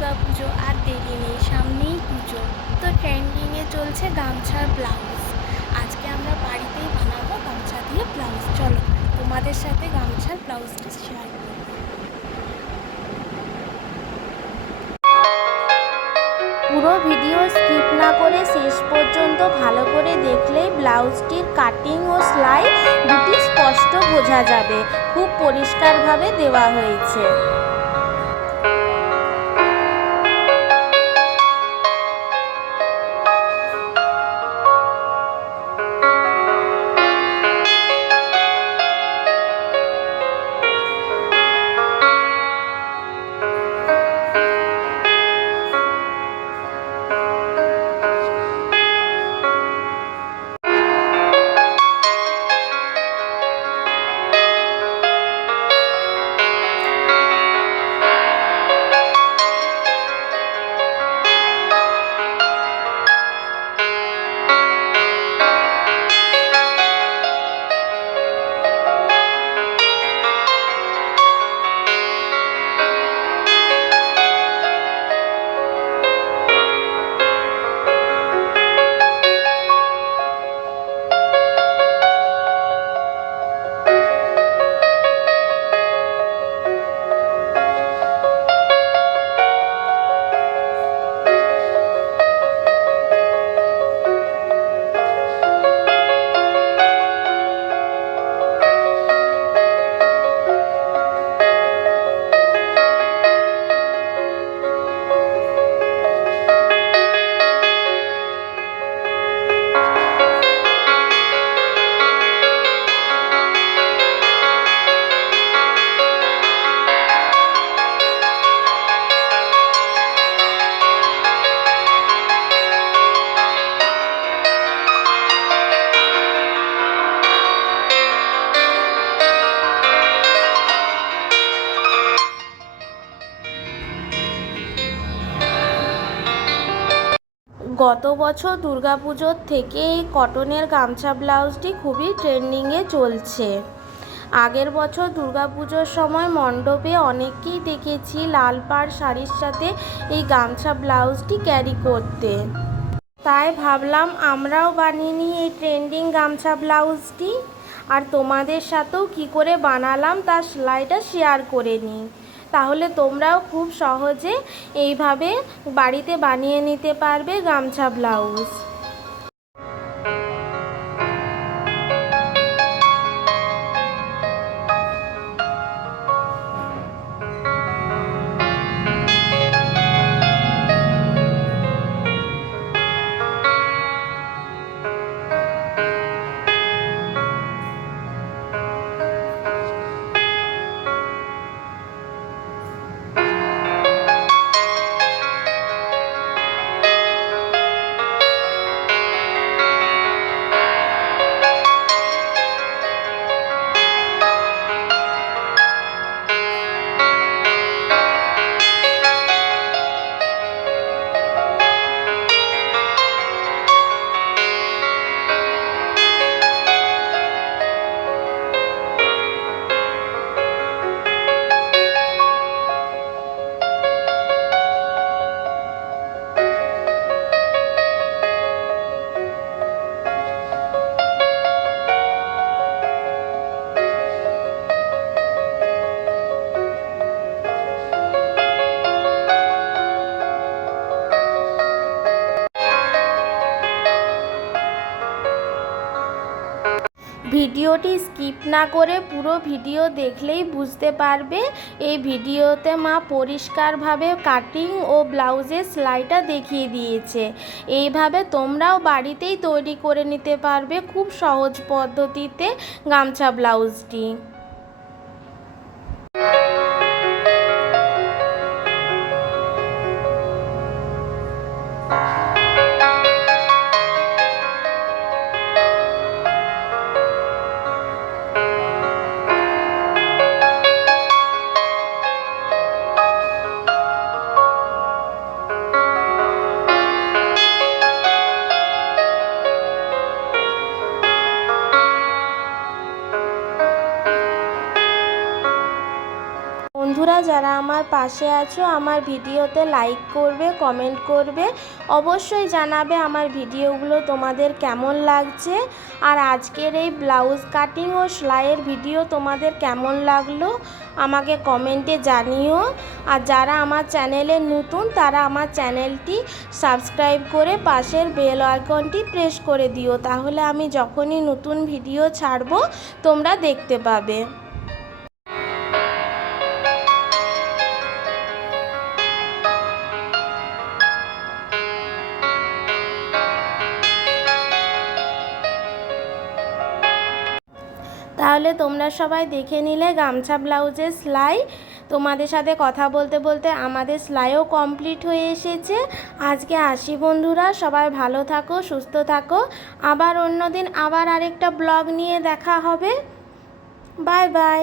দুর্গাপুজো আর দেরি নেই, সামনেই পুজো। তো ট্রেন্ডিংয়ে চলছে গামছার ব্লাউজ। আজকে আমরা বাড়িতেই বানাবো গামছা দিয়ে ব্লাউজ। চলো তোমাদের সাথে গামছার ব্লাউজটা শেয়ার করি। পুরো ভিডিও স্কিপ না করে শেষ পর্যন্ত ভালো করে দেখলেই ব্লাউজটির কাটিং ও সেলাই দুটি স্পষ্ট বোঝা যাবে। খুব পরিষ্কারভাবে দেওয়া হয়েছে। গত বছর দুর্গাপুজোর থেকে এই কটনের গামছা ব্লাউজটি খুবই ট্রেন্ডিংয়ে চলছে। আগের বছর দুর্গাপুজোর সময় মণ্ডপে অনেককেই দেখেছি লাল পাড় শাড়ির সাথে এই গামছা ব্লাউজটি ক্যারি করতে। তাই ভাবলাম আমরাও বানিয়ে নিই এই ট্রেন্ডিং গামছা ব্লাউজটি, আর তোমাদের সাথেও কি করে বানালাম তার সেলাইটা শেয়ার করে নিই। তাহলে তোমরাও খুব সহজে এইভাবে বাড়িতে বানিয়ে নিতে পারবে গামছা ব্লাউজ। ভিডিওটি স্কিপ না করে পুরো ভিডিও দেখলেই বুঝতে পারবে। এই ভিডিওতে মা পরিষ্কারভাবে কাটিং ও ব্লাউজের সেলাইটা দেখিয়ে দিয়েছে। এইভাবে তোমরাও বাড়িতেই তৈরি করে নিতে পারবে খুব সহজ পদ্ধতিতে গামছা ব্লাউজটি। বন্ধুরা যারা আমার পাশে আছো, আমার ভিডিওতে লাইক করবে, কমেন্ট করবে, অবশ্যই জানাবে আমার ভিডিওগুলো তোমাদের কেমন লাগছে। আর আজকের এই ব্লাউজ কাটিং ও সেলাইয়ের ভিডিও তোমাদের কেমন লাগলো আমাকে কমেন্টে জানিও। আর যারা আমার চ্যানেলে নতুন তারা আমার চ্যানেলটি সাবস্ক্রাইব করে পাশের বেল আইকনটি প্রেস করে দিও, তাহলে আমি যখনই নতুন ভিডিও ছাড়বো তোমরা দেখতে পাবে। তাহলে তোমরা সবাই দেখে নিলে গামছা ব্লাউজের সেলাই। তোমাদের সাথে কথা বলতে বলতে আমাদের সেলাইও কমপ্লিট হয়ে এসেছে। আজকে আসি বন্ধুরা, সবাই ভালো থাকো, সুস্থ থাকো। আবার অন্য দিন আবার আরেকটা ব্লগ নিয়ে দেখা হবে। Bye bye.